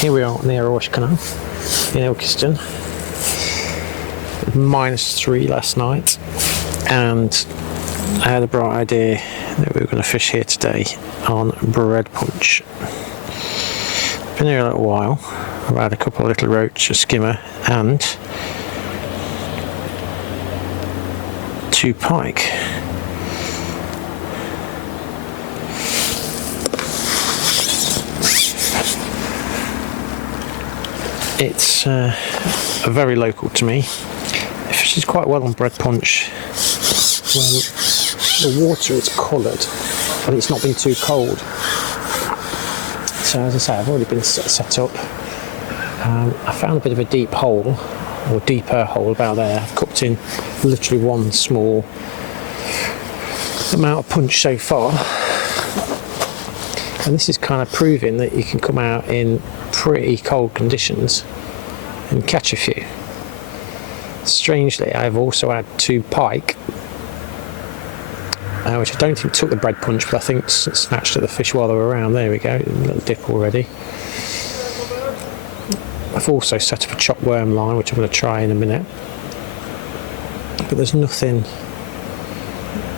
Here we are on the Erewash Canal in Ilkeston. -3 last night, and I had a bright idea that we were going to fish here today on bread punch. Been here a little while. I've had a couple of little roach, a skimmer, and 2 pike. It's very local to me. It fishes quite well on bread punch when the water is coloured and it's not been too cold. So as I say, I've already been set up. I found a bit of a deep hole, or deeper hole about there. I've cooked in literally one small amount of punch so far. And this is kind of proving that you can come out in pretty cold conditions and catch a few. Strangely, I've also had 2 pike, which I don't think took the bread punch, but I think snatched at the fish while they were around. There we go, a little dip already. I've also set up a chopped worm line, which I'm going to try in a minute. But there's nothing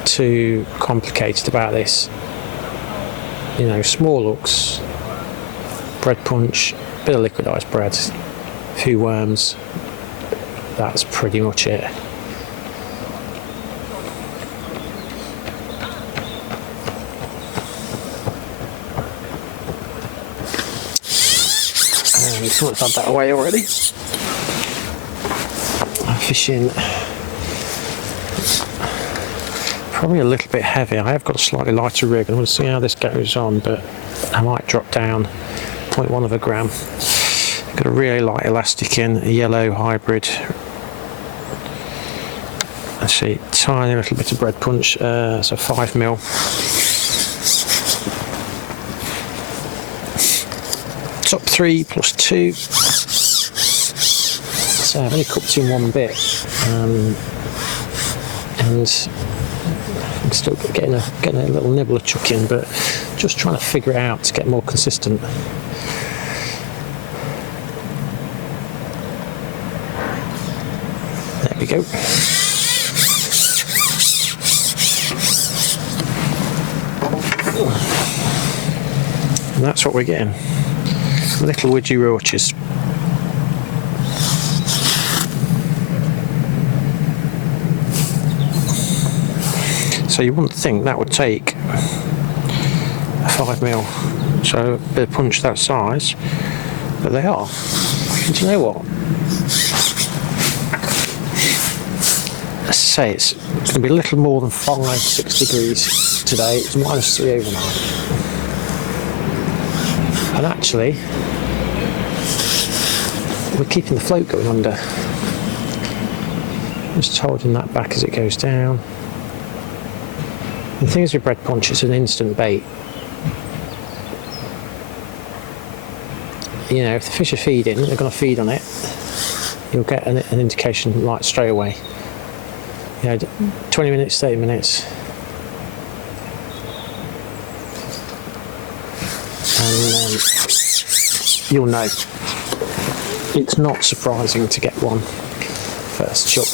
too complicated about this. You know, small hooks, bread punch, bit of liquidised bread, a few worms. That's pretty much it. And someone's had that away already. I'm fishing probably a little bit heavy. I have got a slightly lighter rig, and we'll see how this goes on, but I might drop down 0.1 of a gram. I've got a really light elastic in, a yellow hybrid. Let's see, tiny little bit of bread punch, so 5mm. Top 3 plus 2. So I've only cooked in one bit, and I'm still getting a little nibble of chuck in, but just trying to figure it out to get more consistent. There we go. And that's what we're getting. Little widgy roaches. So you wouldn't think that would take a 5mm, so a bit of punch that size, but they are. And do you know what? Let's say it's going to be a little more than 5-6 degrees today. It's -3 overnight. And actually, we're keeping the float going under. Just holding that back as it goes down. The thing is with bread punch, it's an instant bait. You know, if the fish are feeding, they're going to feed on it. You'll get an indication like straight away. You know, 20 minutes, 30 minutes. And you'll know. It's not surprising to get one first chuck.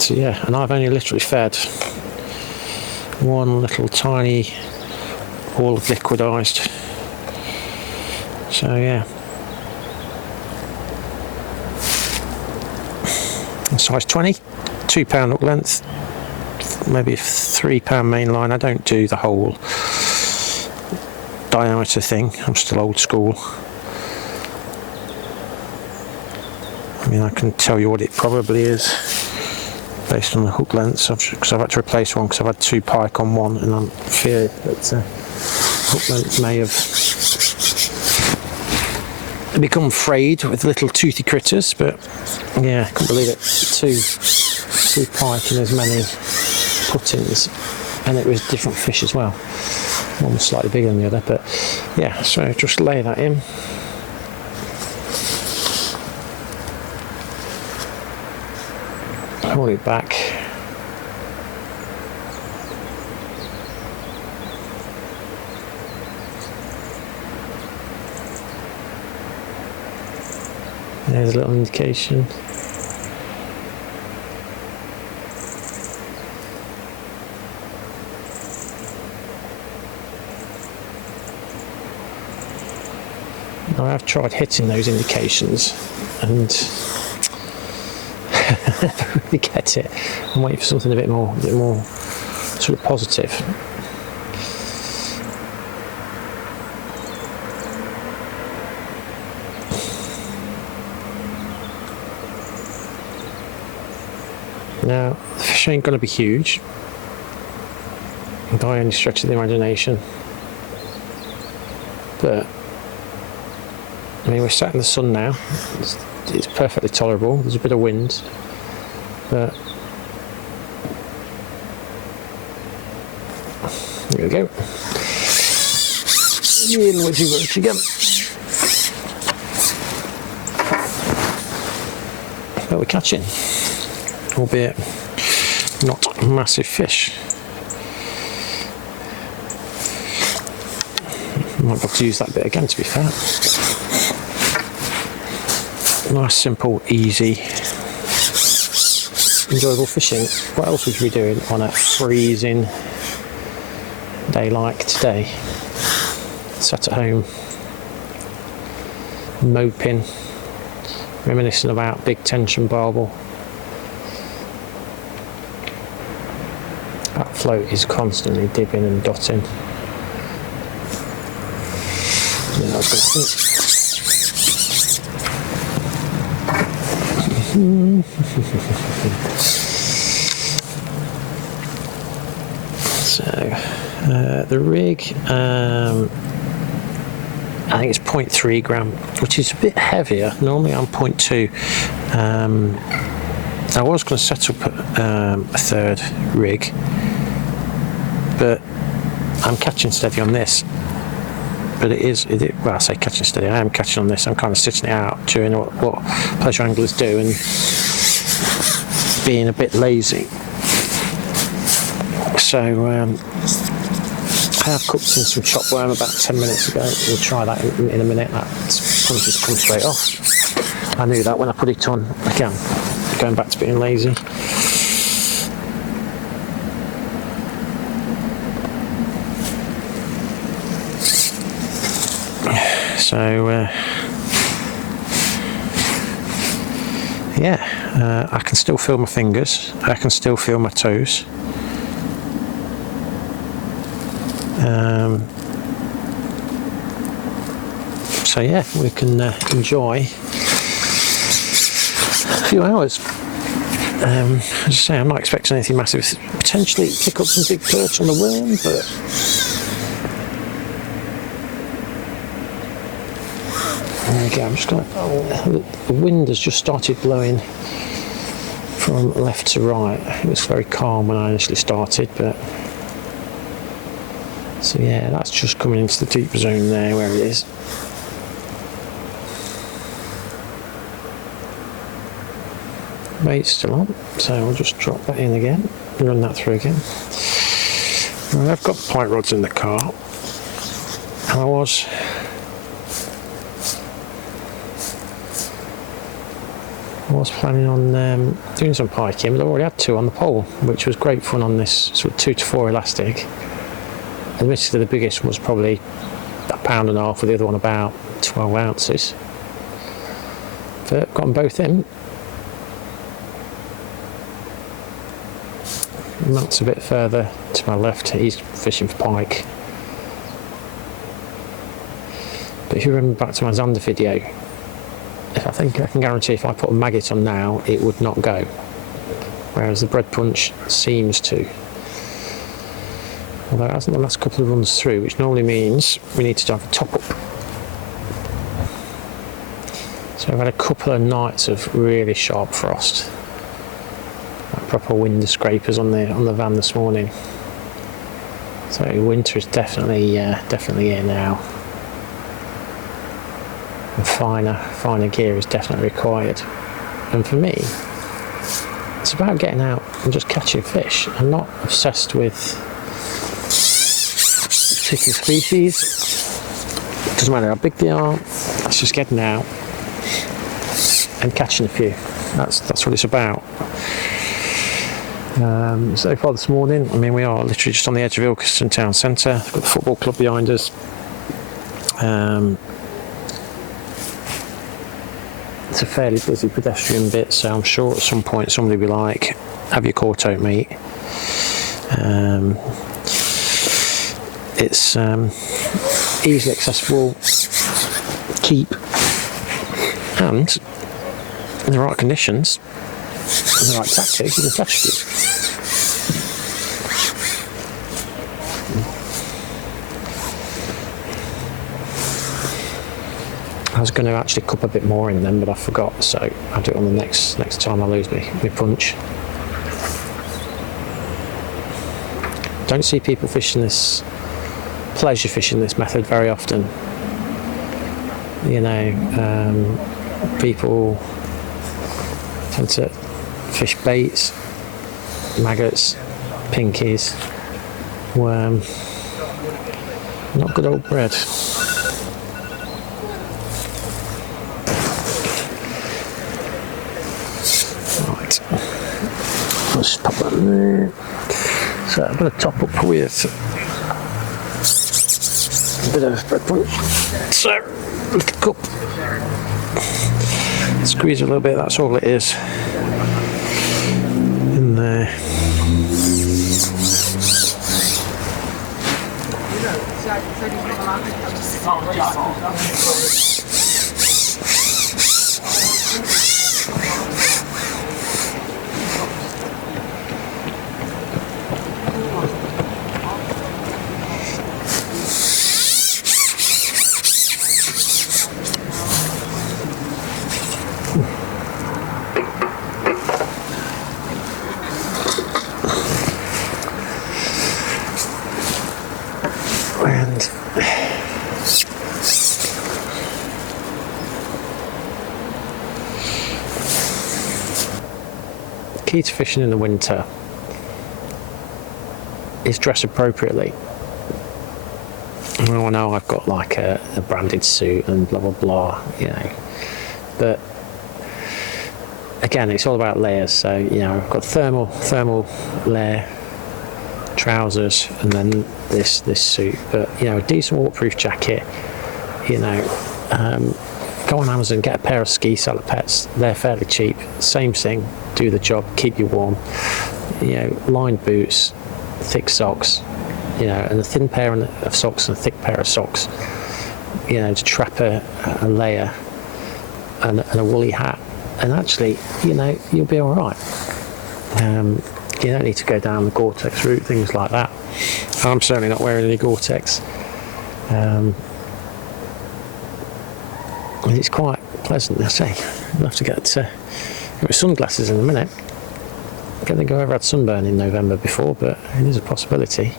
So yeah, and I've only literally fed one little tiny ball of liquidised. So yeah. Size 20, £2 hook length, maybe a £3 main line. I don't do the whole diameter thing, I'm still old school. I mean, I can tell you what it probably is based on the hook lengths, because I've had to replace one because I've had 2 pike on one, and I'm feared that hook length may have become frayed with little toothy critters. But yeah, I couldn't believe it. Two pike and as many puttings, and it was different fish as well. One was slightly bigger than the other, but yeah, so just lay that in. Hold it back. There's a little indication. I have tried hitting those indications and never really get it. I'm waiting for something a bit more sort of positive. Now, the fish ain't going to be huge by any stretch of the imagination, but I mean, we're sat in the sun now. It's perfectly tolerable. There's a bit of wind, but here we go. In with you again. But we're catching, albeit not massive fish. Might have to use that bit again, to be fair. Nice, simple, easy, enjoyable fishing. What else would we be doing on a freezing day like today? Sat at home, moping, reminiscing about big tension barbel. That float is constantly dipping and dotting. Yeah, so the rig, I think it's 0.3 gram, which is a bit heavier. Normally I'm 0.2. I was going to set up a third rig, but I'm catching steady on this. But well, I say catching steady, I am catching on this. I'm kind of sitting it out, doing what pleasure anglers do and being a bit lazy. So I have cooked in some chopped worm about 10 minutes ago. We'll try that in a minute. That's probably just come straight off. I knew that when I put it on. Again, going back to being lazy. So yeah, I can still feel my fingers, I can still feel my toes. So yeah, we can enjoy a few hours. As I say, I'm not expecting anything massive. Potentially pick up some big perch on the worm, but there we go. I'm just going to. The wind has just started blowing from left to right. It was very calm when I initially started, but so yeah, that's just coming into the deep zone there where it is. Bait's still on, so I'll just drop that in again, run that through again. Right, I've got pike rods in the car, and I was planning on doing some piking, but I already had two on the pole, which was great fun on this sort of 2 to 4 elastic. Admittedly, the biggest was probably £1.5 pounds, with the other one about 12 ounces. But got them both in. Matt's a bit further to my left, he's fishing for pike. But if you remember back to my Xander video, I think I can guarantee if I put a maggot on now, it would not go. Whereas the bread punch seems to. Although it hasn't the last couple of runs through, which normally means we need to have a top up. So I've had a couple of nights of really sharp frost. Like proper window scrapers on the van this morning. So winter is definitely here now. And finer gear is definitely required. And for me, it's about getting out and just catching fish. I'm not obsessed with particular species. It doesn't matter how big they are, it's just getting out, and catching a few. That's what it's about. So far this morning, I mean, we are literally just on the edge of Ilkeston town centre. We've got the football club behind us. It's a fairly busy pedestrian bit, so I'm sure at some point somebody will be like, have your court out, mate. It's easily accessible, cheap, and in the right conditions, in the right tactics, you can catch it. I was going to actually cup a bit more in them, but I forgot, so I'll do it on the next time I lose my punch. Don't see people fishing this, pleasure fishing this method very often. You know, people tend to fish baits, maggots, pinkies, worm, not good old bread. Right, let's pop that in there. So I'm going to top up with a bit of bread punch. So, a little cup. Squeeze a little bit, that's all it is. In there. And key to fishing in the winter is dress appropriately. I know I've got like a branded suit and blah blah blah, you know, but again, it's all about layers. So you know, I've got thermal layer, trousers, and then this suit. But you know, a decent waterproof jacket. You know, go on Amazon, get a pair of ski salopettes. They're fairly cheap. Same thing, do the job, keep you warm. You know, lined boots, thick socks. You know, and a thin pair of socks and a thick pair of socks. You know, to trap a layer and a woolly hat. And actually, you know, you'll be all right. You don't need to go down the Gore-Tex route, things like that. I'm certainly not wearing any Gore-Tex. And it's quite pleasant, I say. I'll have to get sunglasses in a minute. I don't think I've ever had sunburn in November before, but it is a possibility.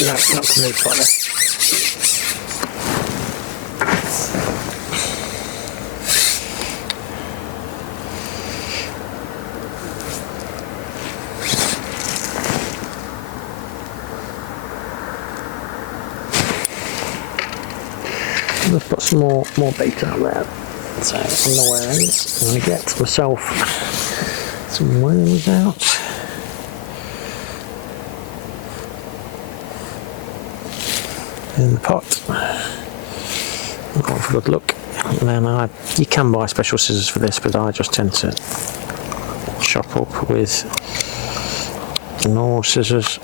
No, not to move like that. I've got some more bait out there. So on the worms, I'm going to get myself some worms out. In the pot. I'll go for a good look. And then you can buy special scissors for this, but I just tend to chop up with normal scissors.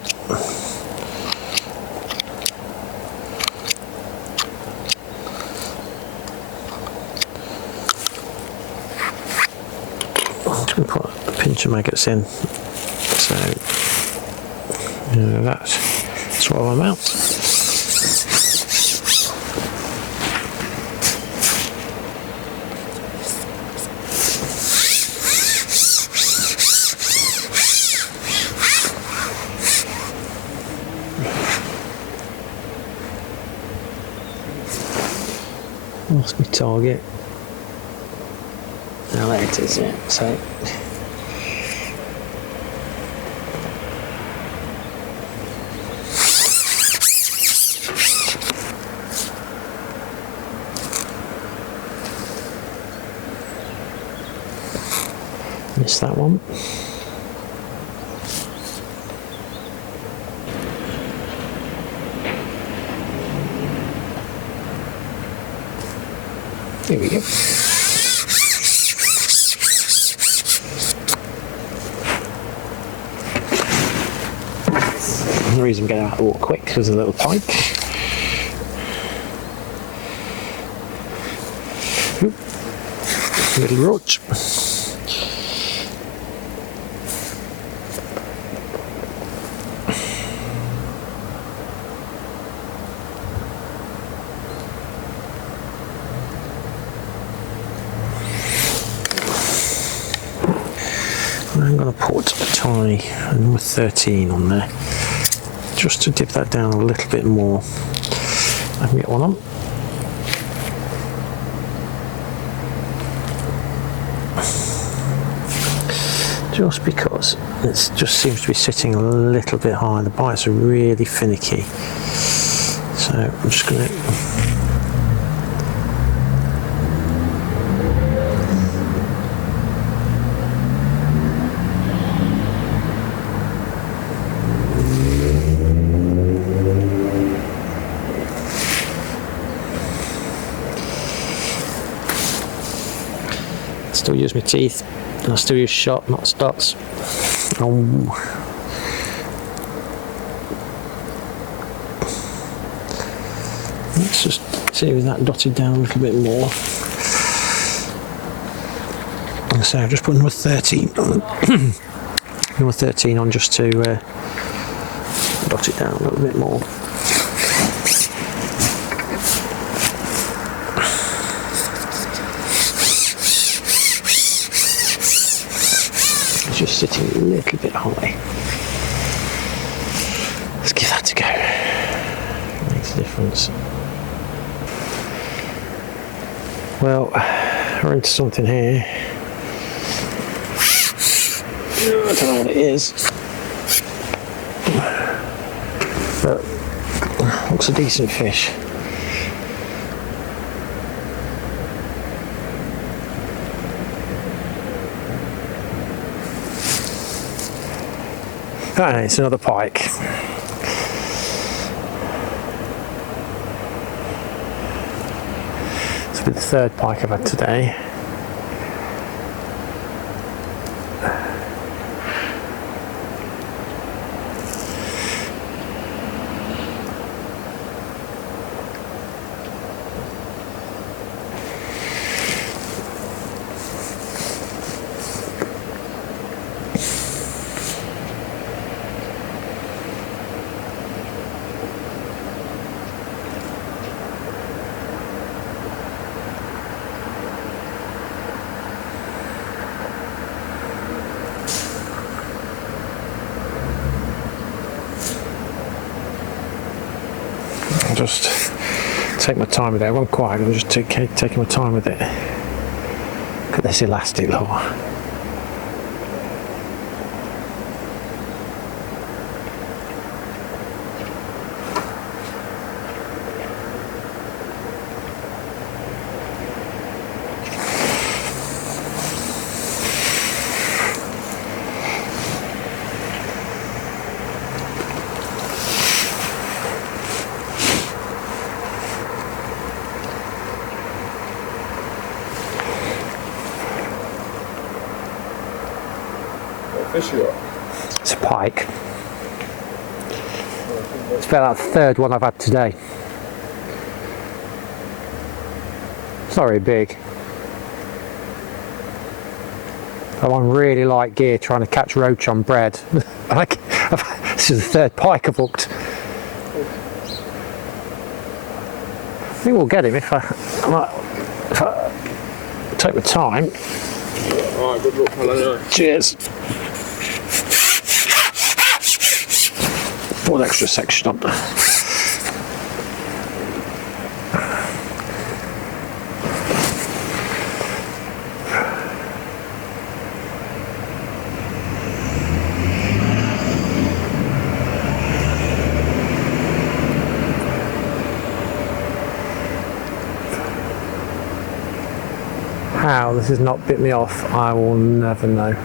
I'm just going to put a pinch of maggots in. So that's sort of amount. Lost my target. Now there it is, yeah. So Missed that one. Here we go. The reason I'm getting out of the water quick because of the little pike. Oop. Little roach. I'm going to put a tiny number 13 on there, just to dip that down a little bit more. I can get one on. Just because it just seems to be sitting a little bit high. The bites are really finicky. So I'm just going to... Still use my teeth, and I still use shot, not stots. Let's just see if that dotted down a little bit more. So I've just put number 13 on. Number 13 on just to dot it down a little bit more. Just sitting a little bit high. Let's give that a go. Makes a difference. Well, we're into something here. I don't know what it is, but looks a decent fish. Ah, it's another pike. It's been the third pike I've had today. I'll just take my time with it. I won't quiet, I'm just taking my time with it. Look at this elastic lure. Fish you got? It's a pike. It's about the third one I've had today. It's not very big. I'm on really light gear trying to catch roach on bread. This is the third pike I've hooked. I think we'll get him if I take my time. Alright, good luck, fella. Cheers. Put an extra section on there. How this has not bit me off, I will never know.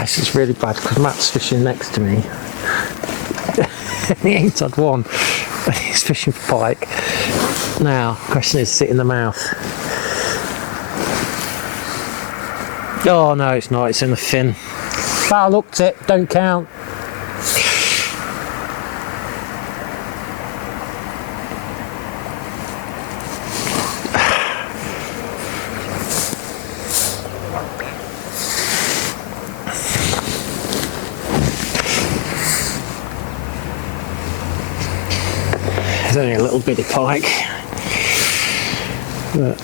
This is really bad because Matt's fishing next to me. He ain't had one. He's fishing for pike. Now, the question is, sit in the mouth. Oh no, it's not. It's in the fin. I looked it. Don't count. It's only a little bitty pike, but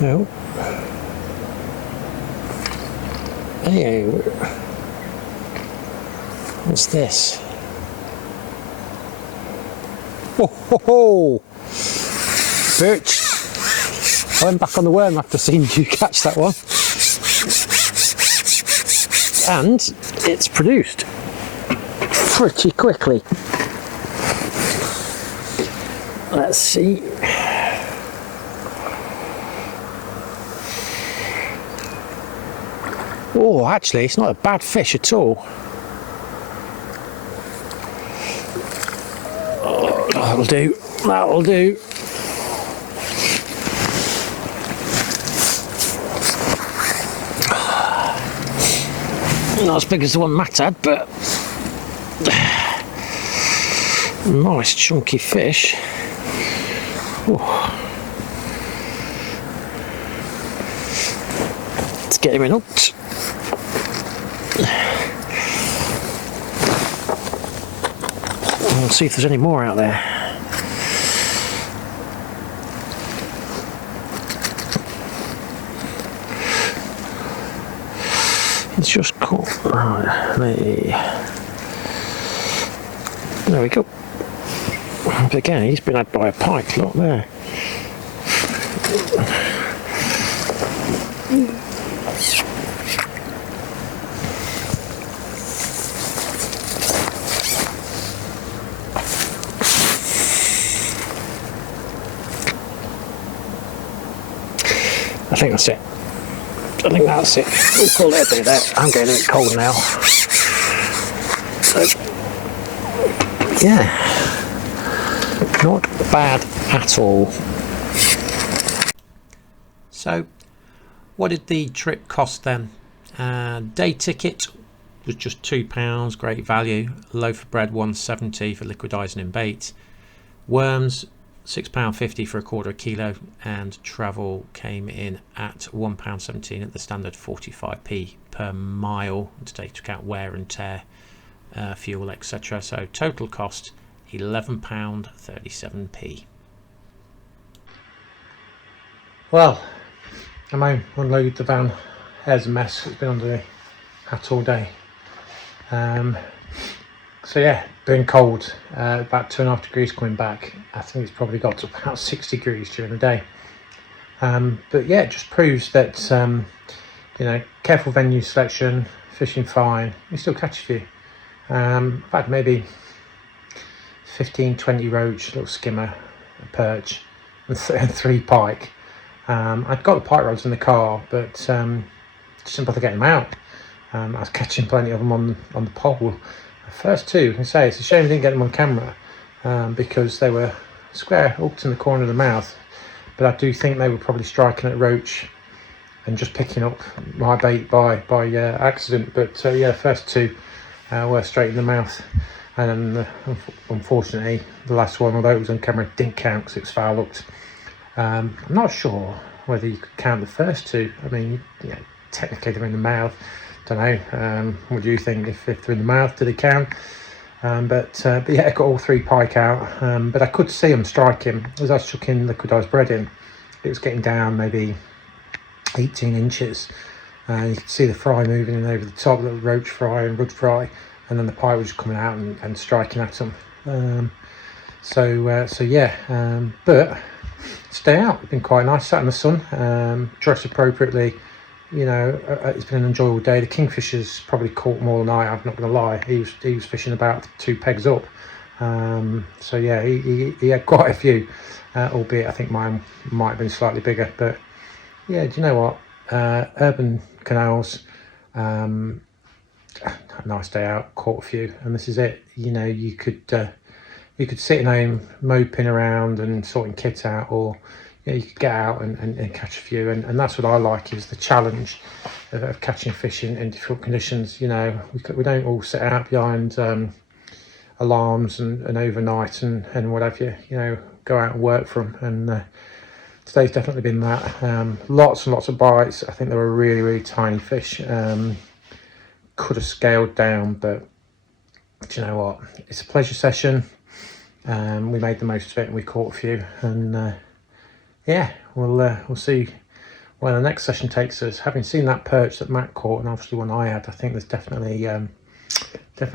no. Hey, what's this? Oh, ho, ho. Birch. I went back on the worm after seeing you catch that one. And it's produced pretty quickly. Let's see. Oh, actually, it's not a bad fish at all. Oh, that'll do. That'll do. Not as big as the one Matt had, but nice chunky fish. Oh. Let's get him in hooked. We'll see if there's any more out there. It's just caught. Right, there we go. But again, he's been had by a pike, look there. I think that's it. I think that's it. We'll call it a day there. I'm getting a bit cold now. So, yeah. Not bad at all. So, what did the trip cost then? Day ticket was just £2, great value. Loaf of bread £1.70 for liquidising in bait. Worms £6.50 for a quarter a kilo, and travel came in at £1.17 at the standard 45p per mile to take into account wear and tear, fuel, etc. So total cost £11.37p. Well, I'm home, unloaded the van. Hair's a mess, it's been under the hat all day. So yeah, been cold, about 2.5 degrees coming back. I think it's probably got to about 6 degrees during the day. But yeah, it just proves that, you know, careful venue selection, fishing fine, you still catch a few. I've had maybe 15, 20 roach, little skimmer, a perch, and 3 pike. I'd got the pike rods in the car, but just didn't bother getting them out. I was catching plenty of them on the pole. The first 2, I can say, it's a shame I didn't get them on camera, because they were square hooked in the corner of the mouth, but I do think they were probably striking at roach and just picking up my bait by accident. But yeah, the first 2 were straight in the mouth. and unfortunately the last one, although it was on camera, didn't count because it was foul hooked. I'm not sure whether you could count the first two. I mean, yeah, technically they're in the mouth. Don't know. What do you think? If they're in the mouth, do they count? But yeah, I got all 3 pike out. But I could see them striking as I was chucking liquidised bread in. It was getting down maybe 18 inches. You could see the fry moving in over the top, little roach fry and rudd fry, and then the pike was just coming out and striking at them. So yeah, but stay out. It's been quite nice, sat in the sun, dressed appropriately. You know, it's been an enjoyable day. The kingfisher's probably caught more than I have, not going to lie. He was fishing about 2 pegs up. So yeah, he had quite a few, albeit I think mine might have been slightly bigger. But yeah, do you know what? Urban canals, a nice day out, caught a few, and this is it. You know, you could sit at home moping around and sorting kit out, or you could get out and catch a few, and that's what I like, is the challenge of catching fish in difficult conditions. You know, we don't all sit out behind alarms and overnight and whatever, you know, go out and work for them. And today's definitely been that. Lots and lots of bites. I think they were really tiny fish. Could have scaled down, but do you know what? It's a pleasure session. We made the most of it and we caught a few. And yeah, we'll see where the next session takes us. Having seen that perch that Matt caught, and obviously one I had, I think there's definitely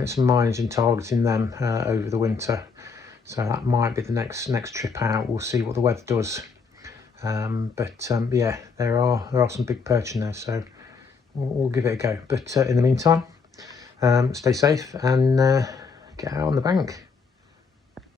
some mileage in targeting them over the winter. So that might be the next trip out. We'll see what the weather does. But yeah, there are some big perch in there, so we'll give it a go. But in the meantime, stay safe and get out on the bank.